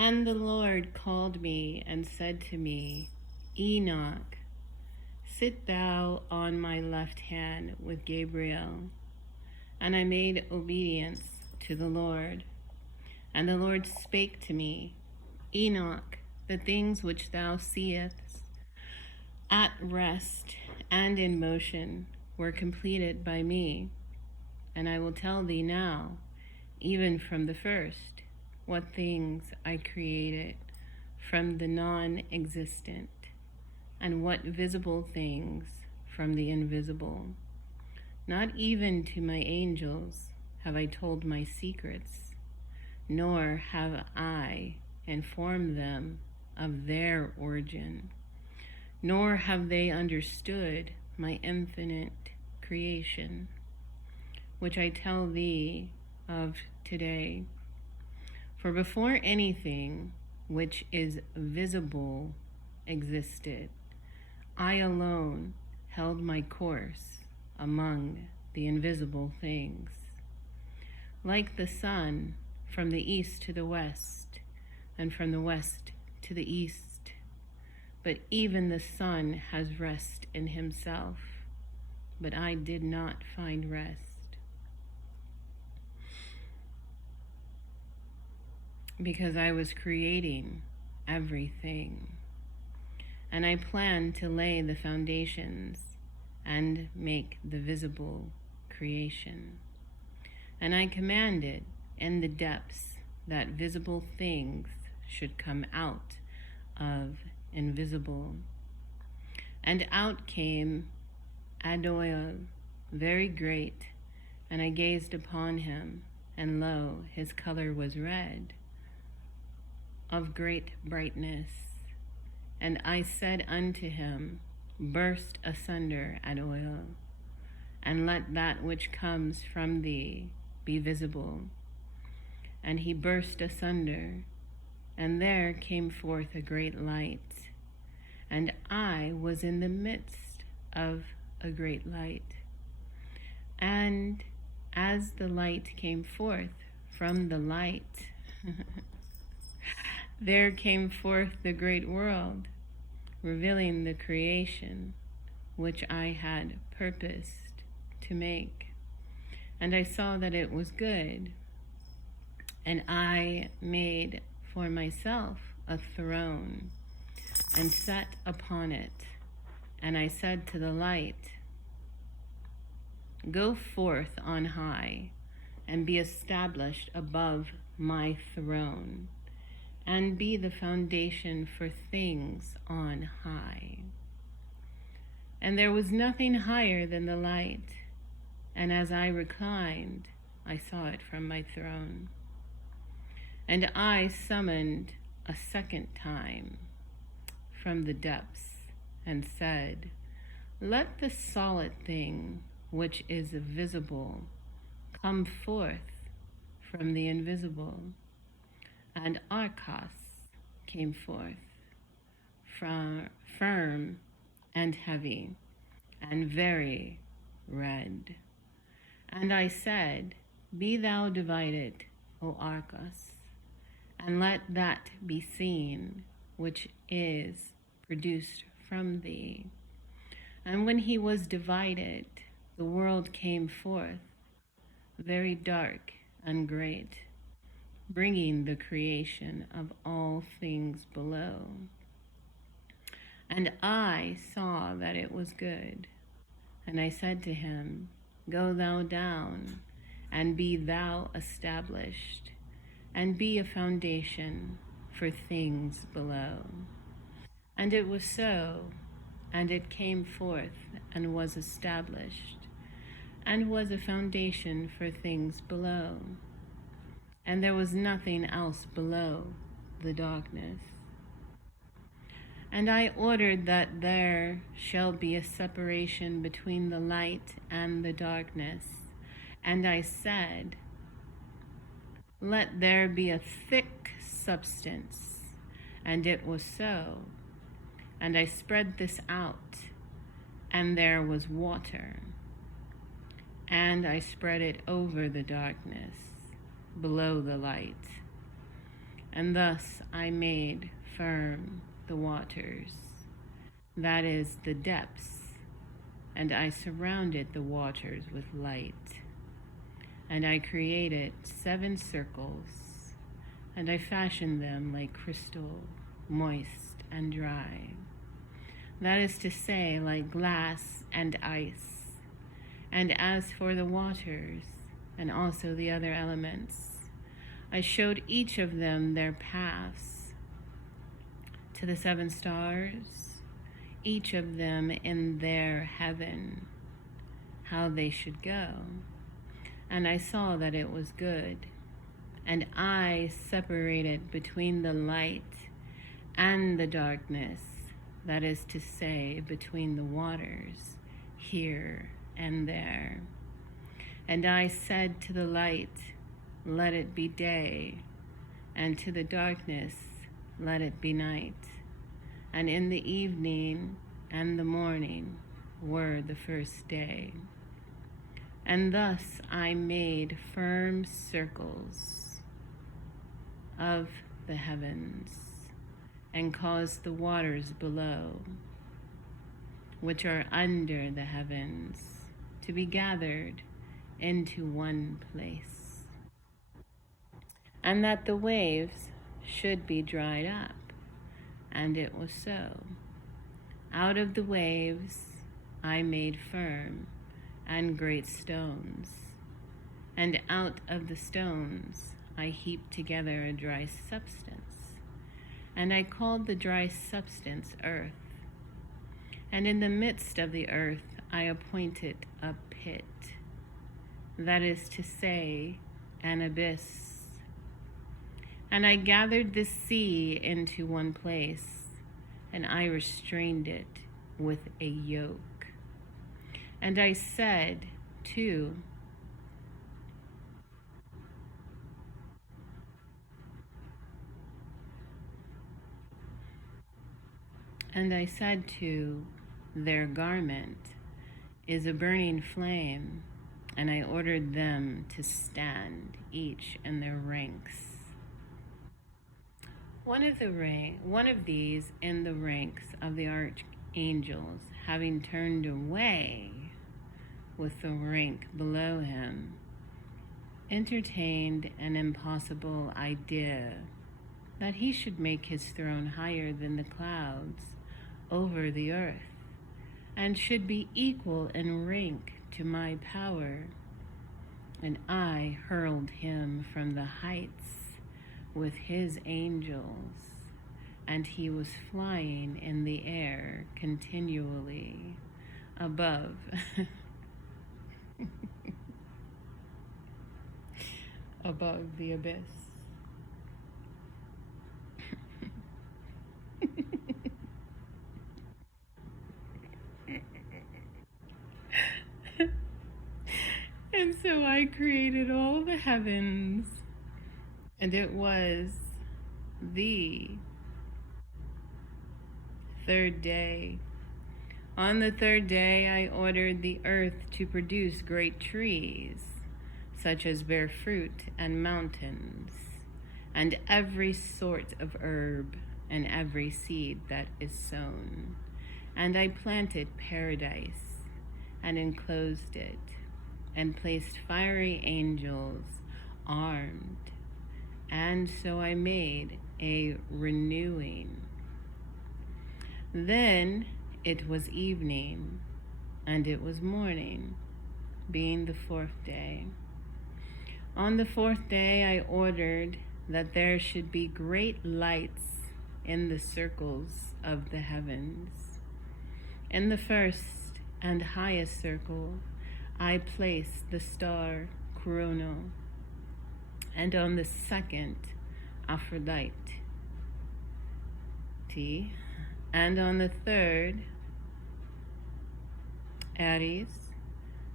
And the Lord called me and said to me, Enoch, sit thou on my left hand with Gabriel. And I made obedience to the Lord. And the Lord spake to me, Enoch, the things which thou seest at rest and in motion were completed by me. And I will tell thee now, even from the first, what things I created from the non-existent, and what visible things from the invisible. Not even to my angels have I told my secrets, nor have I informed them of their origin, nor have they understood my infinite creation, which I tell thee of today. For before anything which is visible existed, I alone held my course among the invisible things. Like the sun from the east to the west, and from the west to the east. But even the sun has rest in himself, but I did not find rest. Because I was creating everything, and I planned to lay the foundations and make the visible creation. And I commanded in the depths that visible things should come out of invisible. And out came Enoch, very great, and I gazed upon him, and lo, his color was red, of great brightness. And I said unto him, burst asunder, Enoch, and let that which comes from thee be visible. And he burst asunder, and there came forth a great light, and I was in the midst of a great light. And as the light came forth from the light, there came forth the great world, revealing the creation which I had purposed to make. And I saw that it was good. And I made for myself a throne, and sat upon it. And I said to the light, go forth on high, and be established above my throne, and be the foundation for things on high. And there was nothing higher than the light, and as I reclined, I saw it from my throne. And I summoned a second time from the depths, and said, let the solid thing which is visible come forth from the invisible. And Arcos came forth, firm and heavy, and very red. And I said, be thou divided, O Arcos, and let that be seen which is produced from thee. And when he was divided, the world came forth, very dark and great, bringing the creation of all things below. And I saw that it was good. And I said to him, go thou down, and be thou established, and be a foundation for things below. And it was so, and it came forth, and was established, and was a foundation for things below. And there was nothing else below the darkness. And I ordered that there shall be a separation between the light and the darkness. And I said, let there be a thick substance. And it was so. And I spread this out, and there was water. And I spread it over the darkness, below the light. And thus I made firm the waters, that is, the depths, and I surrounded the waters with light. And I created 7 circles, and I fashioned them like crystal, moist and dry. That is to say, like glass and ice. And as for the waters, and also the other elements, I showed each of them their paths to the 7 stars, each of them in their heaven, how they should go. And I saw that it was good. And I separated between the light and the darkness, that is to say, between the waters, here and there. And I said to the light, let it be day, and to the darkness, let it be night. And in the evening and the morning were the first day. And thus I made firm circles of the heavens, and caused the waters below, which are under the heavens, to be gathered into one place, and that the waves should be dried up. And it was so. Out of the waves I made firm and great stones, and out of the stones I heaped together a dry substance, and I called the dry substance earth. And in the midst of the earth I appointed a pit, that is to say, an abyss. And I gathered the sea into one place, and I restrained it with a yoke. And I said, too, their garment is a burning flame, and I ordered them to stand, each in their ranks. One of these in the ranks of the archangels, having turned away with the rank below him, entertained an impossible idea that he should make his throne higher than the clouds over the earth, and should be equal in rank to my power. And I hurled him from the heights with his angels, and he was flying in the air continually above above the abyss. And so I created all the heavens, and it was the 3rd day. On the 3rd day I ordered the earth to produce great trees, such as bear fruit, and mountains, and every sort of herb, and every seed that is sown. And I planted paradise, and enclosed it, and placed fiery angels armed. And so I made a renewing. Then it was evening, and it was morning, being the 4th day. On the 4th day I ordered that there should be great lights in the circles of the heavens. In the first and highest circle I placed the star Chrono, and on the second Aphrodite, and on the 3rd Aries,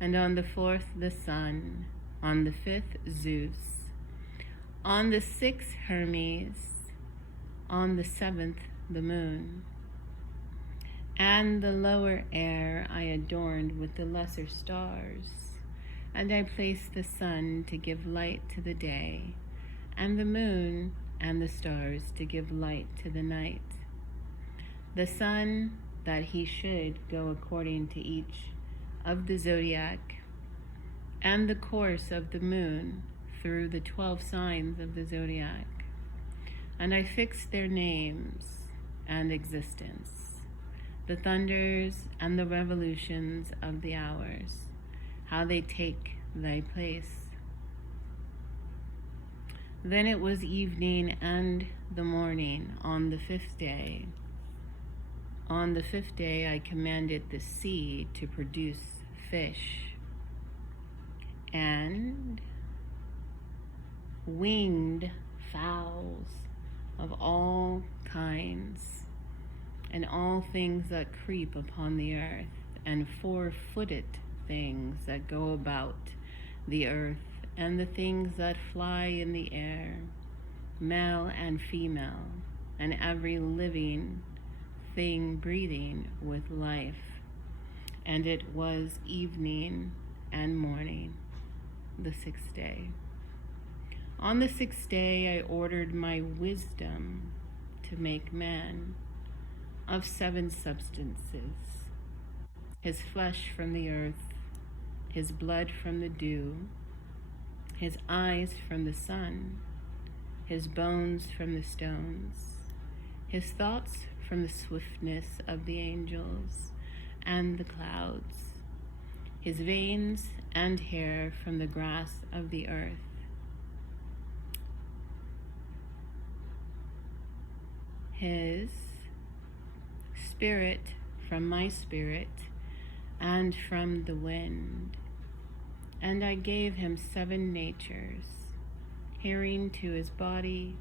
and on the 4th the Sun, on the 5th Zeus, on the 6th Hermes, on the 7th the Moon. And the lower air I adorned with the lesser stars, and I placed the sun to give light to the day, and the moon and the stars to give light to the night. The sun, that he should go according to each of the zodiac, and the course of the moon through the 12 signs of the zodiac. And I fixed their names and existence, the thunders and the revolutions of the hours, how they take thy place. Then it was evening and the morning on the 5th day. On the 5th day I commanded the sea to produce fish, and winged fowls of all kinds, and all things that creep upon the earth, and 4-footed things that go about the earth, and the things that fly in the air, male and female, and every living thing breathing with life. And it was evening and morning, the 6th day. On the 6th day I ordered my wisdom to make man of 7 substances, his flesh from the earth, his blood from the dew, his eyes from the sun, his bones from the stones, his thoughts from the swiftness of the angels and the clouds, his veins and hair from the grass of the earth, his spirit from my spirit and from the wind. And I gave him 7 natures, hearing to his body,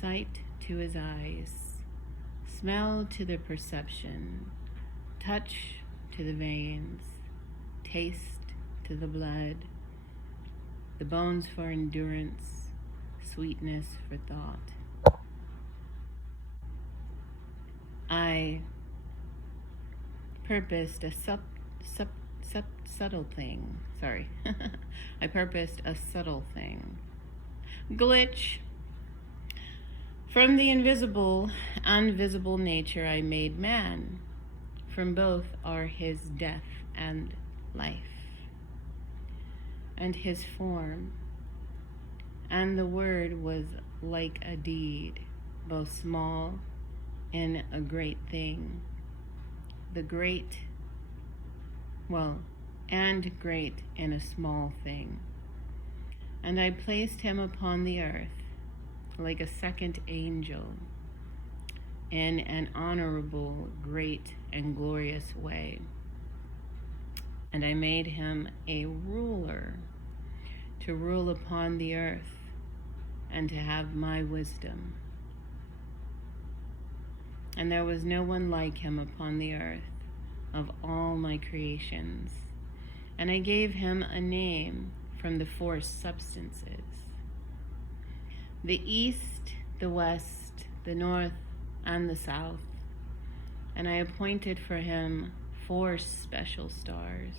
sight to his eyes, smell to the perception, touch to the veins, taste to the blood, the bones for endurance, sweetness for thought. I purposed a subtle thing. Sorry. I purposed a subtle thing. Glitch. From the invisible and visible nature I made man. From both are his death and life, and his form. And the word was like a deed, both small and a great thing. And great in a small thing. And I placed him upon the earth like a second angel in an honorable, great, and glorious way. And I made him a ruler to rule upon the earth and to have my wisdom. And there was no one like him upon the earth of all my creations. And I gave him a name from the 4 substances: the east, the west, the north, and the south. And I appointed for him 4 special stars.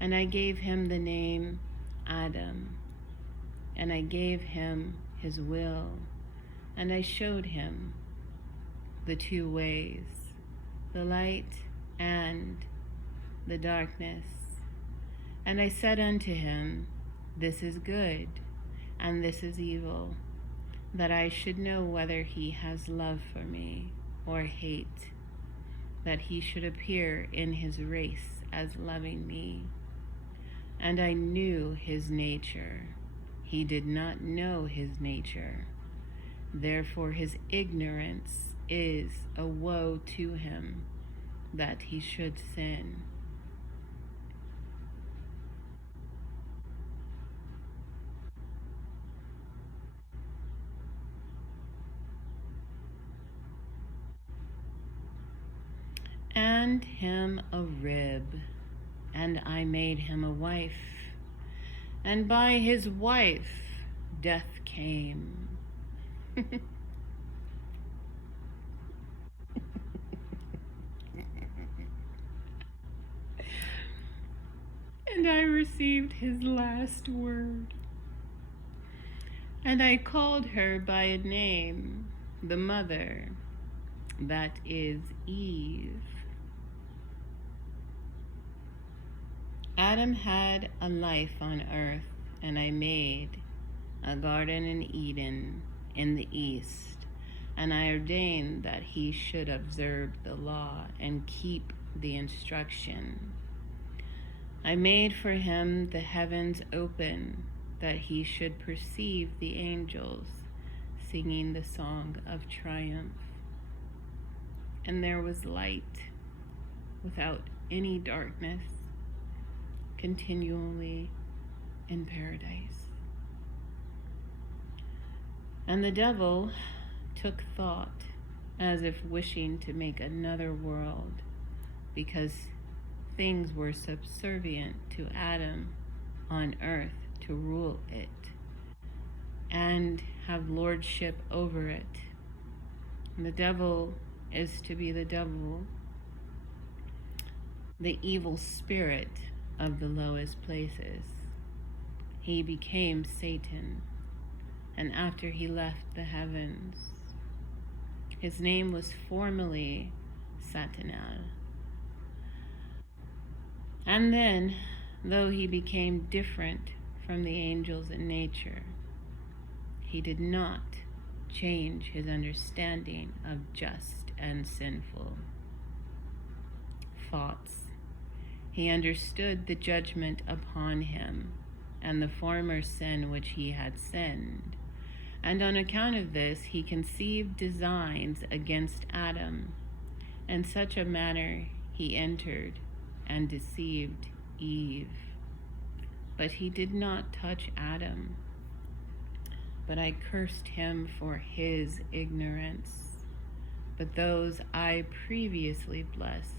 And I gave him the name Adam. And I gave him his will. And I showed him the 2 ways, the light and the darkness. And I said unto him, this is good, and this is evil, that I should know whether he has love for me or hate, that he should appear in his race as loving me. And I knew his nature. He did not know his nature. Therefore his ignorance is a woe to him, that he should sin. And him a rib, and I made him a wife, and by his wife death came. And I received his last word. And I called her by a name, the mother, that is Eve. Adam had a life on earth, and I made a garden in Eden in the east, and I ordained that he should observe the law and keep the instruction. I made for him the heavens open, that he should perceive the angels singing the song of triumph. And there was light without any darkness continually in paradise. And the devil took thought, as if wishing to make another world, because things were subservient to Adam on earth to rule it and have lordship over it. And the devil is to be the devil, the evil spirit of the lowest places. He became Satan, and after he left the heavens, his name was formerly Satanas. And then, though he became different from the angels in nature, he did not change his understanding of just and sinful thoughts. He understood the judgment upon him and the former sin which he had sinned. And on account of this, he conceived designs against Adam. In such a manner he entered and deceived Eve. But he did not touch Adam, but I cursed him for his ignorance. But those I previously blessed,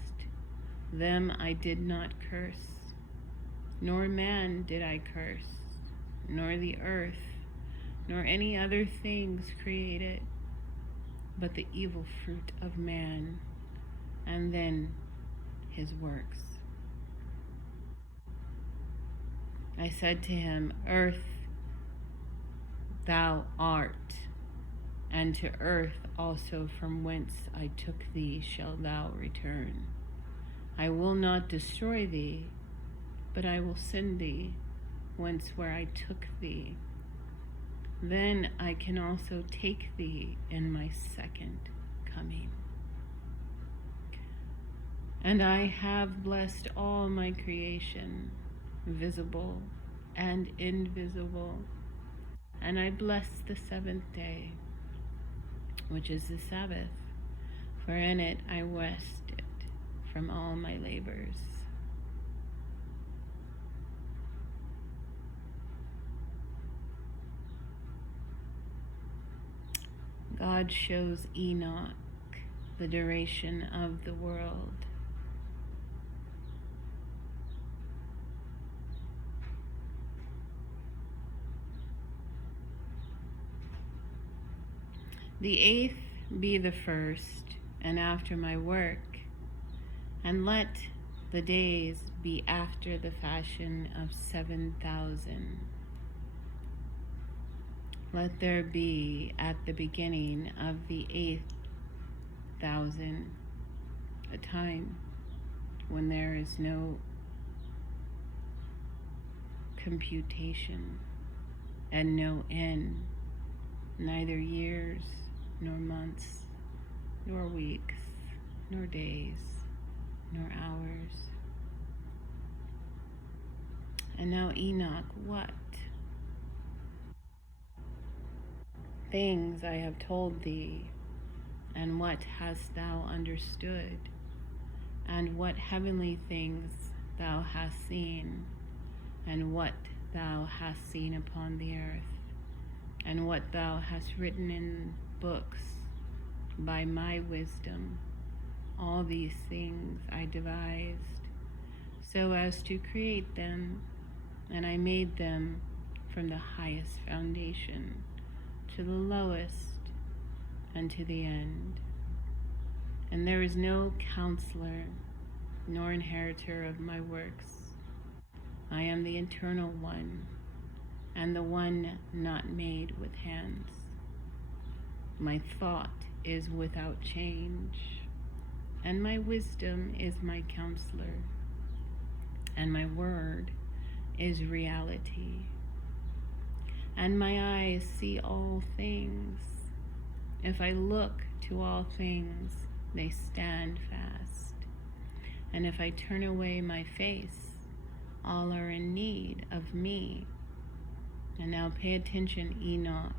them I did not curse, nor man did I curse, nor the earth, nor any other things created, but the evil fruit of man, and then his works. I said to him, Earth thou art, and to earth also from whence I took thee shalt thou return. I will not destroy thee, but I will send thee whence where I took thee. Then I can also take thee in my second coming. And I have blessed all my creation, visible and invisible. And I bless the seventh day, which is the Sabbath, for in it I rested from all my labors. God shows Enoch the duration of the world. The 8th be the first, and after my work, and let the days be after the fashion of 7,000. Let there be at the beginning of the 8,000 a time when there is no computation and no end, neither years, nor months, nor weeks, nor days, nor hours. And now, Enoch, what things I have told thee, and what hast thou understood, and what heavenly things thou hast seen, and what thou hast seen upon the earth, and what thou hast written in books by my wisdom. All these things I devised, so as to create them, and I made them from the highest foundation to the lowest and to the end. And there is no counselor nor inheritor of my works. I am the eternal one, and the one not made with hands. My thought is without change, and my wisdom is my counselor, and my word is reality. And my eyes see all things. If I look to all things, they stand fast. And if I turn away my face, all are in need of me. And now pay attention, Enoch,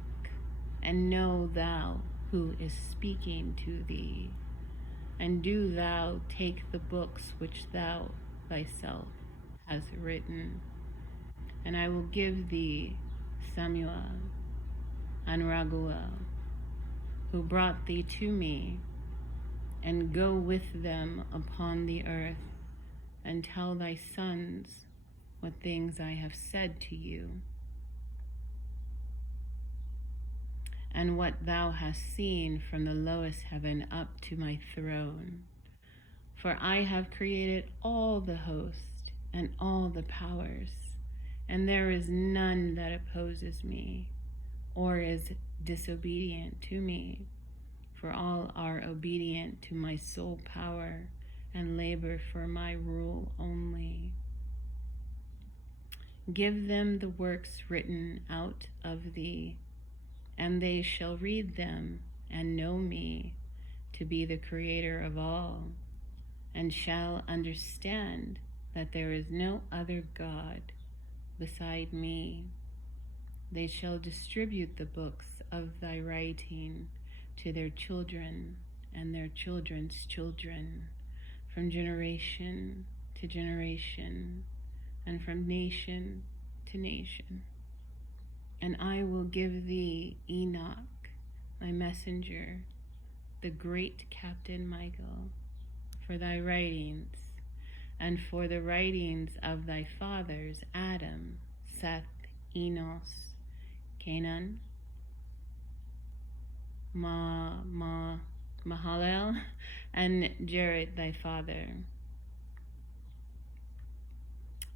and know thou who is speaking to thee. And do thou take the books which thou thyself hast written. And I will give thee Samuel and Raguel, who brought thee to me, and go with them upon the earth, and tell thy sons what things I have said to you, and what thou hast seen from the lowest heaven up to my throne. For I have created all the host and all the powers, and there is none that opposes me or is disobedient to me, for all are obedient to my sole power and labor for my rule only. Give them the works written out of thee, and they shall read them and know me to be the creator of all, and shall understand that there is no other God beside me. They shall distribute the books of thy writing to their children and their children's children, from generation to generation, and from nation to nation. And I will give thee Enoch, my messenger, the great Captain Michael, for thy writings, and for the writings of thy fathers Adam, Seth, Enos, Canaan, Mahalalel, and Jared thy father.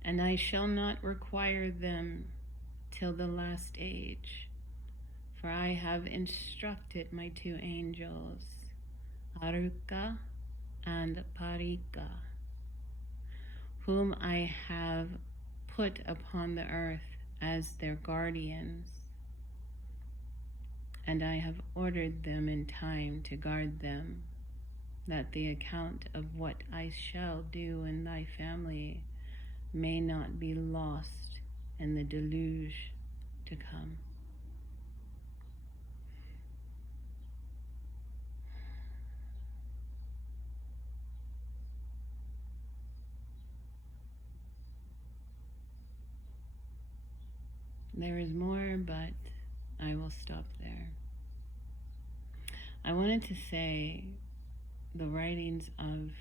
And I shall not require them till the last age, for I have instructed my two angels, Aruka and Parika, whom I have put upon the earth as their guardians, and I have ordered them in time to guard them, that the account of what I shall do in thy family may not be lost in the deluge to come. There is more, but I will stop there. I wanted to say the writings of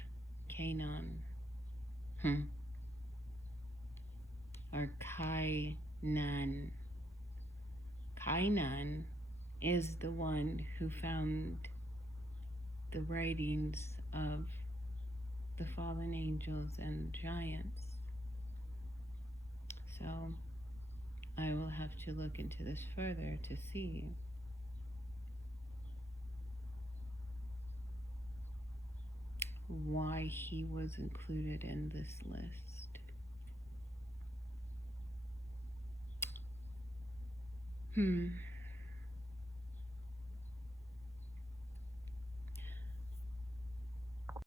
Canaan or Kainan. Kainan is the one who found the writings of the fallen angels and giants. So I will have to look into this further to see why he was included in this list.